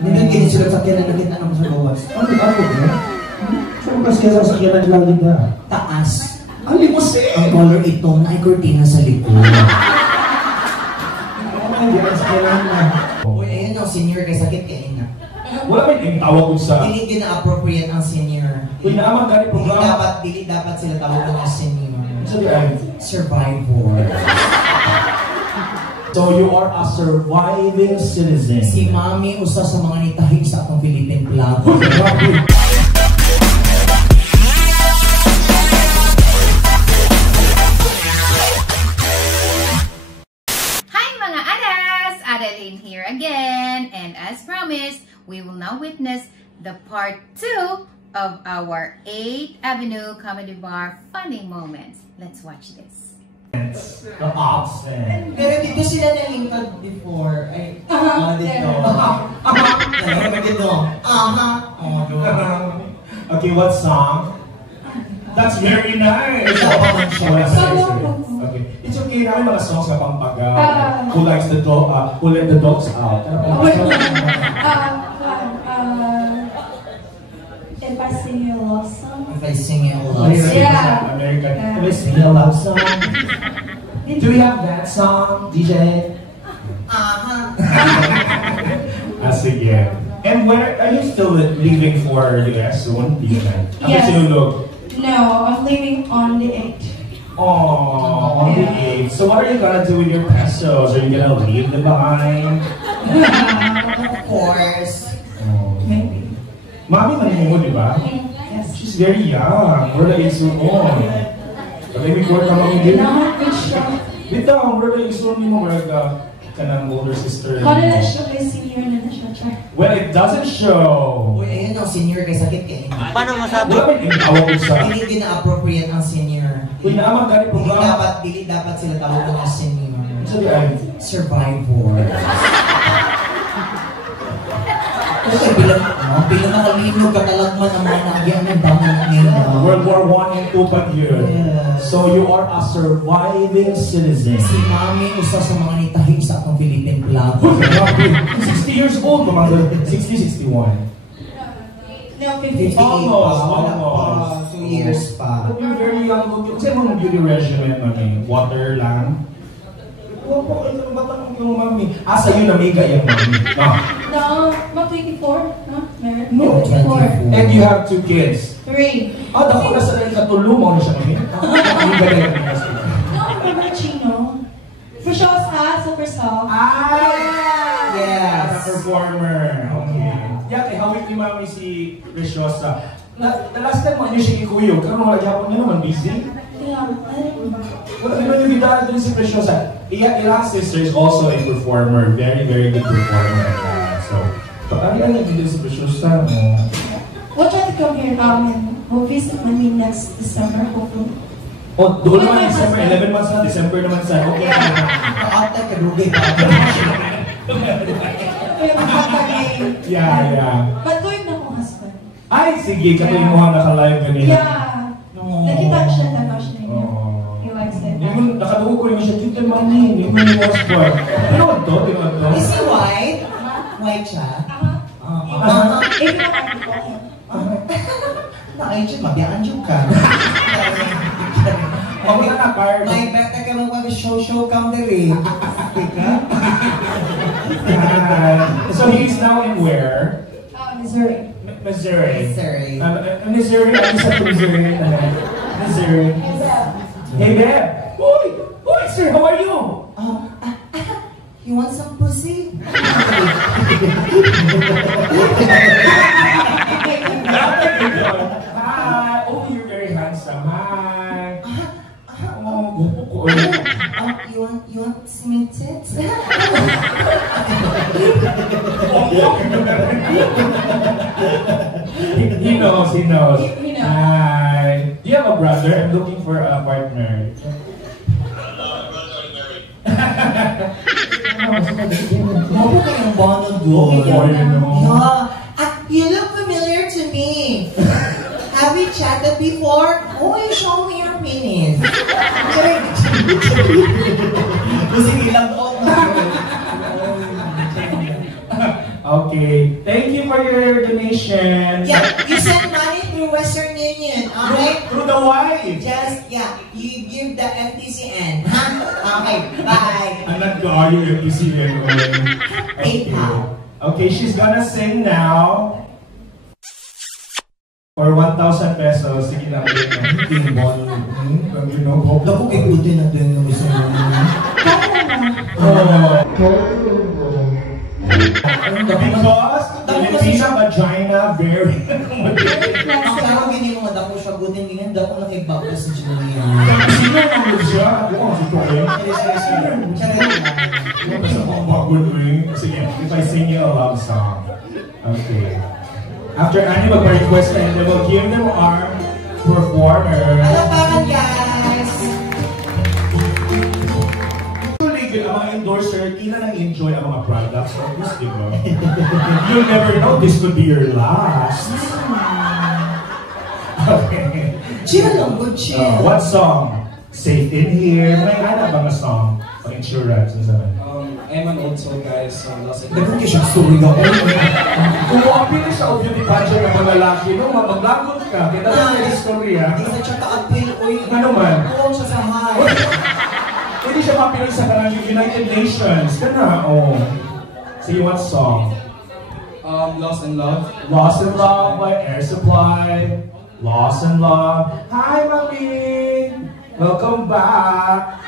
Nilagyan sila sa sakyanan na kita ng sa gawas. Ano ako ba? Saan ba siya sa sakyanan lang kita? Taas. Ang limousine! Ang color ito na ay cortina sa likod. Hindi ang sakyanan na. Uy, ayun ang senior kay sakit kaya nga. Wala ba yung tawag ko sa... Hindi na-appropriate ang senior. Uy, naamang gani programa. Dili dapat sila tawag ng senior. Sabi ay? Survivor. So you are a surviving citizen. Si Mami usa sa mga nitahig sa atong Philippine flag. Hi mga adas! Adeline here again, and as promised, we will now witness the part 2 of our 8th Avenue Comedy Bar funny moments. Let's watch this. The accent. Pero dito sila nalingkod before. Ay, dito. Dito. Okay, what song? That's very nice. Okay. It's okay na may mga songs na pampagaw. Who likes the dog? Who let the dogs out? If I sing you a love song. If I sing you a love song. Yeah. American. If I sing you a love song. Do we have that song, DJ? Sige. And where are you still leaving for US soon? Yes. No, I'm leaving on the 8th. Oh, on the 8th. So what are you gonna do with your pesos? Are you gonna leave them behind? Of course. Oh. Maybe. Mami mo, di ba? Yes. She's very young. We're like so old. But maybe ko ka mamigil. Dito, we're like so mo kanang older sister. Kung na siya may senior na siya, try. Well, it doesn't show. Uy, ayun ang senior kay sakit kaya nga. Paano masabi? Wala ba yung tawag ko sa... Hindi na-appropriate ang senior. Uy, naamang gani programa. Dili dapat sila tawag ng senior. Sabi ay? Survivor. Kasi bilang nakalinog katalagman ang mga nagyan ng bangon nila. World War I and II pa yun. Yeah. So you are a surviving citizen. Si Mami usa sa mga nitahig sa atong Philippine flag. 60 years old, mga 60, 61. No, 50. Almost. 2 years pa. But you're very young. Kasi mong beauty regimen, mami. Water lang. Wapo, ito ang batang yung mami. Sa'yo na mega yung mami. No, Ma2ke 24. No, meron. No, 24. And you have 2 kids. 3. Dako na sa rin katulong mo na siya mami. Ang galing ng kasi. No, remember jhay-know? For shows ha, super soft. Yes. Performer. Okay. Yeah, kay hawik ni mami si Preciosa. The last time mo niyo siya ikuyog, kaya mga lagyan niya naman busy. Wala naman yung bidaan din si Preciosa. Ilang sister is also a performer. Very, very good performer. So, pag-arihan niya din si Preciosa. We'll try to come here and we'll visit me next December, hopefully. Oh, doon naman December, 11 months na, December naman sa okay. Ate, kadugay pa. Yeah. But going na akong husband. Ay, sige, katuloy mo nga naka-live ganito. Yeah. Nakita siya na gosh na niya. He likes it. Nakadugo ko yung siya, Tita Mami, yung mga husband. Tinood to? Is he white? White siya? If you want Nakay siya, mabiyaan siya ka. May beta ka mag-show come there eh. So he's now in where? Missouri. Missouri. Missouri. Ano sa Missouri? Missouri. Hey, Beb! Boy, sir, how are you? You want some pussy? Hi! Oh, you're very handsome. Hi! You want singing tits? He knows. He knows. Hi! Do you have a brother? I'm looking for a partner. Mabo kayong bono doon. You look familiar to me. Have we chatted before? Oh, you show me your penis. Kasi ilang taon na. Okay. Thank you for your donation. Yeah, you send money through Western Union, okay? Through the wife. Just, yeah, you give the FTCN. Okay, bye. I'm not going to see you. PayPal. Okay, she's gonna sing now. For 1,000 pesos, sige na. Hindi mo. Naku, ikutin natin yung isang Because Filipina vagina very Parang gini mo dako siya butin ganyan dako nakibaba sa Julia. Sino naman siya? Ako si Toya. Sige, if I sing you a love song. Okay. After Annie mag-request and they will give them our performer. Alapakan guys! Ang mga endorser, tila nang-enjoy ang mga products of this, di ba? You'll never know this could be your last. Okay. Chill lang, good chill. What song? Safe in Here. May hanap ba nga song? Pang insurance. I'm an old soul, guys, so lost it. Dapat siya story ako. Kung apil sa beauty pageant ng mga lalaki, no, maglagot ka. Kita na yung istorya. Hindi sa siya ka-apil, uy. Ano man? Kuwang siya sa high. Hindi siya mapilay sa kanang United Nations. Kana, oh. See, what song? Lost in Love. Lost in Love by Air Supply. Lost in Love. Hi, Mami! Welcome back!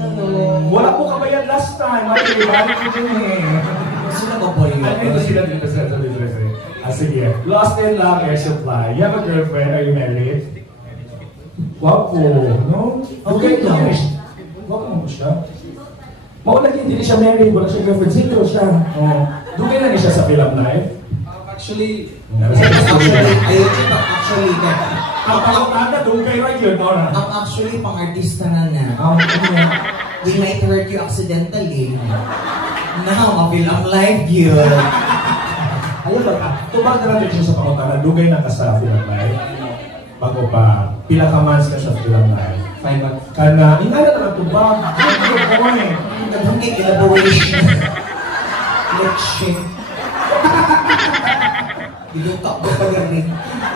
Hello. Wala po kabayan last time. Ay, balik ko din eh. Sino ba po yun? Ano sila dito sa sige. Lost in Love, Air Supply. You have a girlfriend? Are you married? Wapo, no? Okay lang. Wapo mo siya. Mauna hindi siya married, wala siya girlfriend. Single siya. Dugay na niya siya sa film life? Actually, ayun siya actually. Ang pagkakata, dugay right yun, Nora. Ang actually, pang-artista na na. We might hurt you accidentally. Now, ma-film life yun. Ayun ba, tubag na natin siya sa pangutanan, dugay na ka sa film life. Bago pa, pila ka months ka sa film life. 5 months. Kana, ingala na lang tubag. Ano ko eh. Naghanggit elaboration. Let's shake. Bilutak ko pa rin.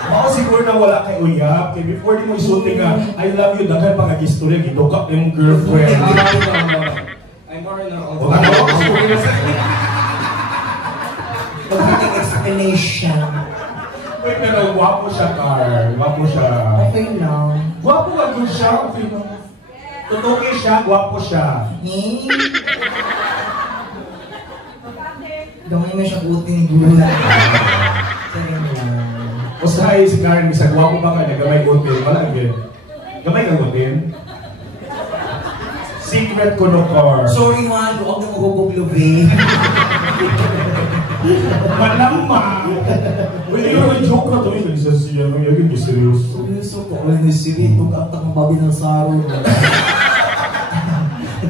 Ako siguro na wala kay uyab. Kaya before di mo isulti nga, I love you, daghan pang nag-istorya, gidukap yung girlfriend. I'm more in a old O ano ako istorya na sa Pagdating explanation. Uy, pero gwapo siya, Car. Gwapo siya. Okay lang. Gwapo ka good siya. Okay lang. Tutuki siya, gwapo siya. Gamay mo siya uting gula. Sige lang. Usahay si Karen, isa gwapo ba ka na gamay gutin? Wala agad. Gamay ka gutin? Secret ko no, Car. Sorry man, huwag na maguguglubi. Malama! Uy, yung joke na to, yung isa siya, yung seryoso. Seryoso ko, ay nisiri, tugak-tak ang babi ng saro.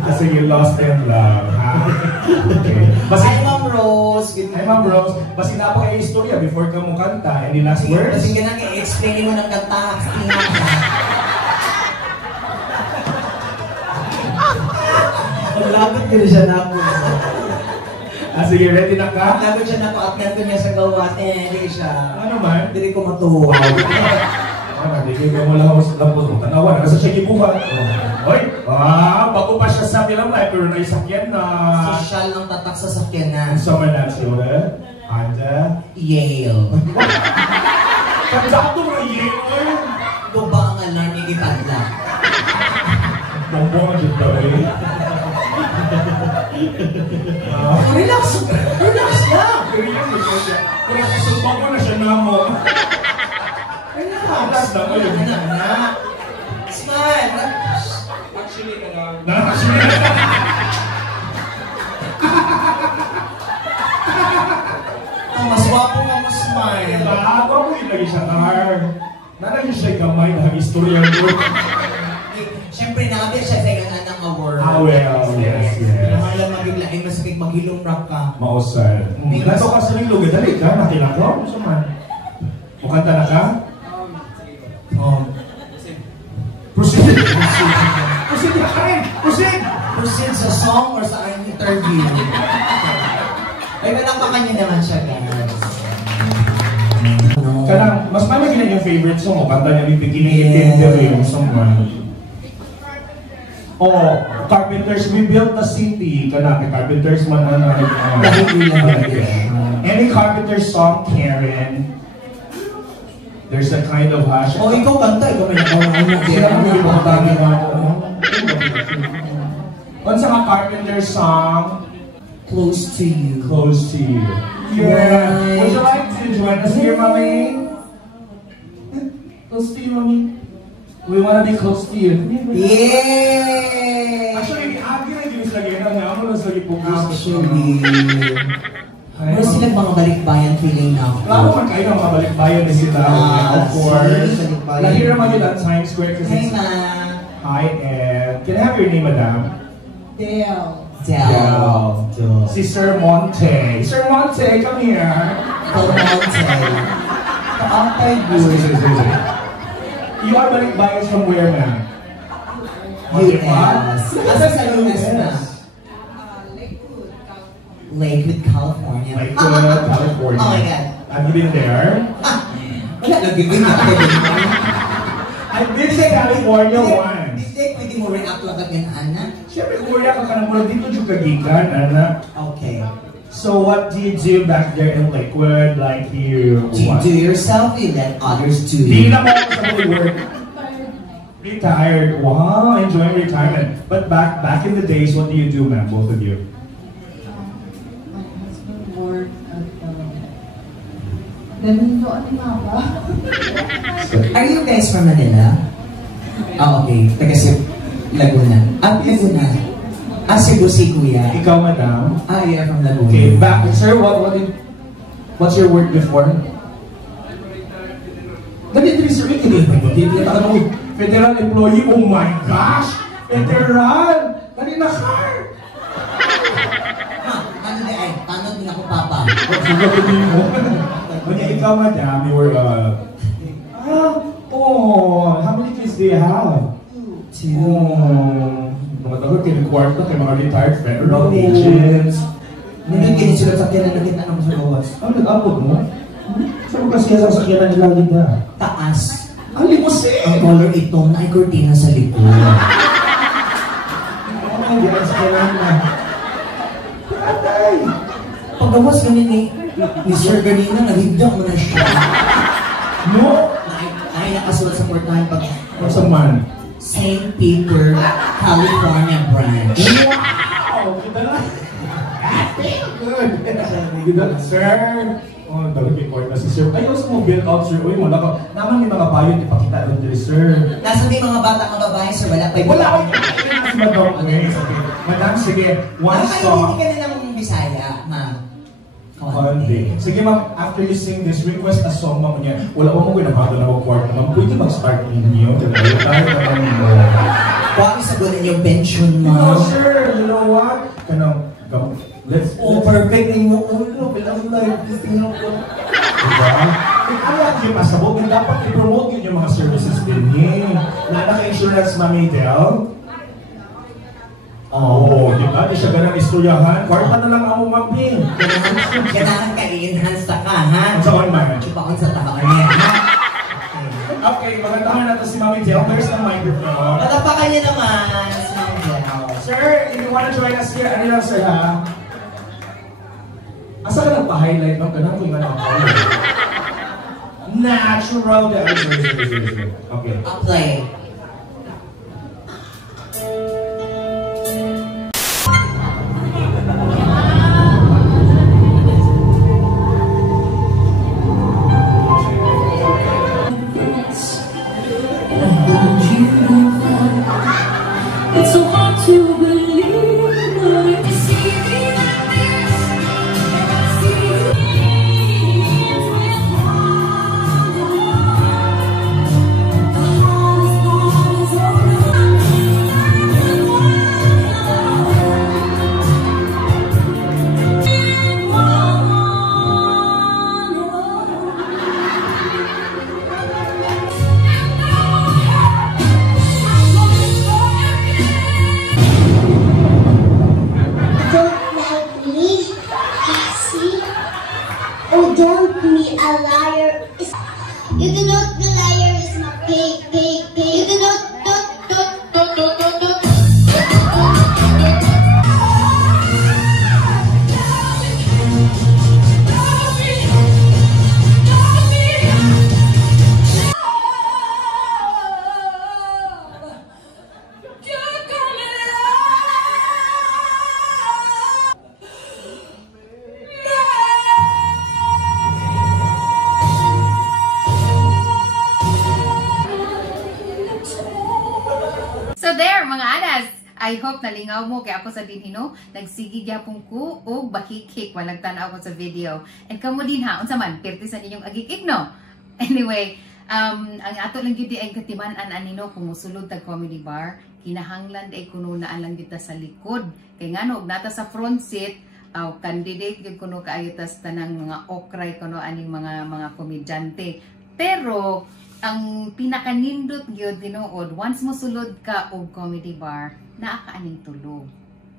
Kasi you lost in love, ha? Okay. Hi, Ma'am Rose. Hi, Ma'am Rose. Basi na po kayo istorya before ka mo kanta. Any last words? Kasi ganang i-explain mo ng kanta. Maglapit ko na siya na ako. Sige, ready na ka? Maglapit siya na ako at ganito niya sa gawate. Hindi siya. Ano man? Hindi ko matuwa. Hindi ko mo lang po itong tanawan. Nasa siya gibuhat. Hoy! Bago pa siya sa film life, pero naisakyan na. Social ng tatak sa sakyanan. Sa Mandaue, Anda, Yale. Kanda ito mga Yale. Baba ang alarm yung ipadla. Bongbong ang dito eh. Relax! Relax lang! Kaya kasulbang ko na siya na mo. Relax lang. Smile! Actually, Mas wapo nga mo smile. Bago mo ilagay siya car. Nanay siya gamay na istorya ko. Siyempre nabi siya sa ilan ng award. Well, yes. Namalang magiglain, masakit maghilong rap ka. Mausay. Nato ka sa ring lugar, dali ka, nakilako. Suman. Mukanta na ka? Proceed! Proceed na kain! Proceed! Proceed sa song or sa interview? Ay, malakpakan niyo naman siya, guys. Kanang, mas mamagin yung favorite song mo, kanta niya yung beginning and yung song mo. Oh, Carpenters, we built the city. Kanang, Carpenters man any Carpenters song, Karen, there's a kind of hash. Oh, ikaw kanta, ikaw may nakauna. Sila mo yung mga bagay mo. What's a Carpenters song? Close to you. Close to you. Yeah. Would you like to join us here, mommy? Close to you, mommy. We want to be close to you. Yay! Actually, I'm gonna do this again. I'm gonna do this Actually, ano silang mga balikbayan feeling now? Klaro man kayo ng mga balikbayan ni sila. Of course. Nahira man yun at Times Square kasi. Hi, ma'am. Hi, and can I have your name, madam? Del. Si Sir Monte. Sir Monte, come here. Sir Monte. Kaantay good. You are balikbayans from where, ma'am? US. Asa sa US na? Lakewood, California. Lakewood, California. Oh my God. Have you been there? Wala, nag-gigil na ako din. I've been to California once. Hindi, pwede mo react lang agad yan, Ana. Siyempre, Korea ka na mula dito yung kagikan, Ana. Okay. So what do you do back there in Lakewood? Like you... You do yourself, you let others do Di you. na mo ako sa work. Retired. Wow, enjoying retirement. But back in the days, what do you do, ma'am, both of you? My husband worked at Ganito, ano nga ba? Are you guys from Manila? Ah, okay. Taga Laguna. Ah, Laguna. Ah, Cebu si Kuya. Ikaw, madam? Ah, you're from Laguna. Okay, back. Sir, what's your work before? Dali, sir. Federal employee. Oh my gosh! Federal! Dali na car! Paano din ako, Papa? When ikaw, madam, you were, how many kids do you have? Two. Oh, mga tagot kinukwarto kay mga retired federal agents. Nagiging sila sa kaya na nakita naman sa gawas. Ano, nag-upload mo? Saan mo kasi sa sakyanan nila ulit na? Taas. Ang limusin! Ang color ito na ay kortina sa likod. Hindi ang sakyanan na. Patay! Paggawas ganun ni Sir ganina, nahigda mo na siya. No? Ay nakasulat sa portahan pag... What's a man? St. Peter, California branch. Wow! Kita na! Good! Good, sir! Oh, talagang court na si sir. Ayaw sa mga build out, sir. Uy, wala ka. Naman yung mga bayon, ipakita doon dito, sir. Nasa may mga bata kang babae, sir, wala pa yung... Wala ko yung madam. Madam, sige. One song. Hindi ka na ng Bisaya, ma'am. Konti. Sige, ma'am, after you sing this, request a song, ma'am, niya. Wala ko mong ginabado na mag-court. Ma'am, pwede mag-start ninyo. Tayo na kami mo. Huwag isagunin yung pension, No, ma'am. sir. You know what? Let's... Oh, perfect na yung ulo. Bilang live, gusto nyo ko. Diba? Ano ang yung pasabog? Dapat i-promote yun yung mga services din. Na naka-insurance, Mami Del? Oh, di ba? Di siya ganang istoryahan. Kwarta na lang ako, Mami. Kailangan ka i-enhance ka, ha? Saan man? Chupakon sa takaan niya, ha? Okay, magandahan natin si Mami Del. There's the microphone. Matapakan niya naman, si Ma'am Del. Sir, if you wanna join us here, ano lang, sir, ha? Asa ka nagpa-highlight ng ganang kung nga naka-highlight? Natural. Okay. I'll play. It's so hard to believe when you see me like this. And I see me with one. The heart is Oh, don't be a liar. You do not the liar is my pig. You do not. So there mga adas, I hope nalingaw mo kay ako sa dinhino. Nagsigi gyapon ko og bakikik walang tan-aw ko sa video. And kamo din ha, unsa man perti sa ninyong agikik no. Anyway, ang ato lang gyud ay katiman-an anino kung musulod tag comedy bar, kinahanglan ay kuno na lang kita sa likod. Kay ngano og nata sa front seat, candidate gyud kuno kaayo tas tanang mga okray kuno aning mga komedyante. Pero ang pinakanindot gyud tinuod, once mo sulod ka og comedy bar, naa ka aning tulog.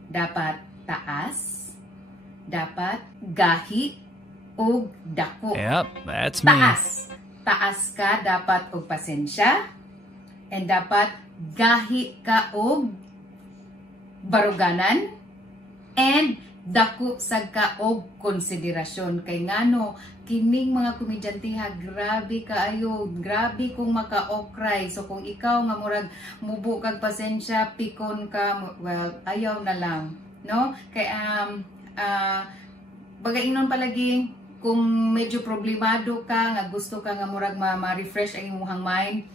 Dapat taas, dapat gahi og dako. Yep, that's me. Taas ka dapat og pasensya, and dapat gahi ka og baruganan, and dako sad ka og konsiderasyon. Kay ngano kining mga komedyante ha, grabe kaayo, grabe kung maka-okray. So kung ikaw nga murag mubo kag pasensya, pikon ka, well, ayaw na lang, no? Kay bagainon palagi kung medyo problemado ka nga gusto ka nga murag ma-refresh ang imong mind,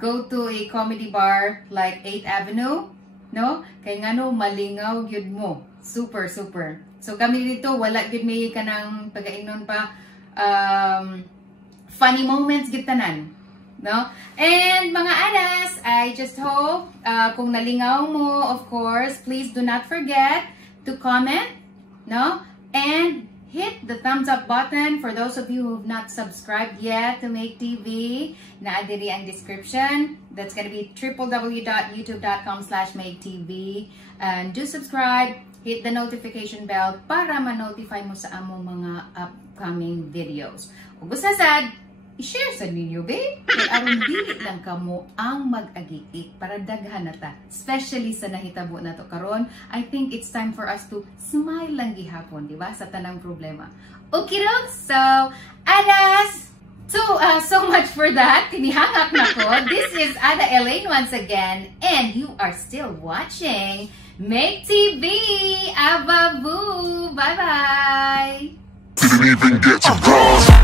go to a comedy bar like 8th Avenue, no? Kay ngano malingaw gyud mo. Super. So kami dito wala gyud may kanang pagainon pa funny moments gitanan, no? And mga adas, I just hope kung nalingaw mo, of course, please do not forget to comment, no? And hit the thumbs up button for those of you who have not subscribed yet to Ma2ke TV. Naadiri ang description. That's gonna be www.youtube.com/Ma2ke TV. And do subscribe, hit the notification bell para ma-notify mo sa among mga upcoming videos. Kung gusto sad, i-share sa ninyo, babe. Kaya aron dili lang kamo ang mag-agikik para daghan na ta. Especially sa nahitabo na to karon, I think it's time for us to smile lang gihapon, di ba? Sa tanang problema. Okay, so, adas! So much for that. Tinihangak na ko. This is Ada Elaine once again, and you are still watching Ma2ke TV. Ababu! Bye-bye! Didn't even get to cross.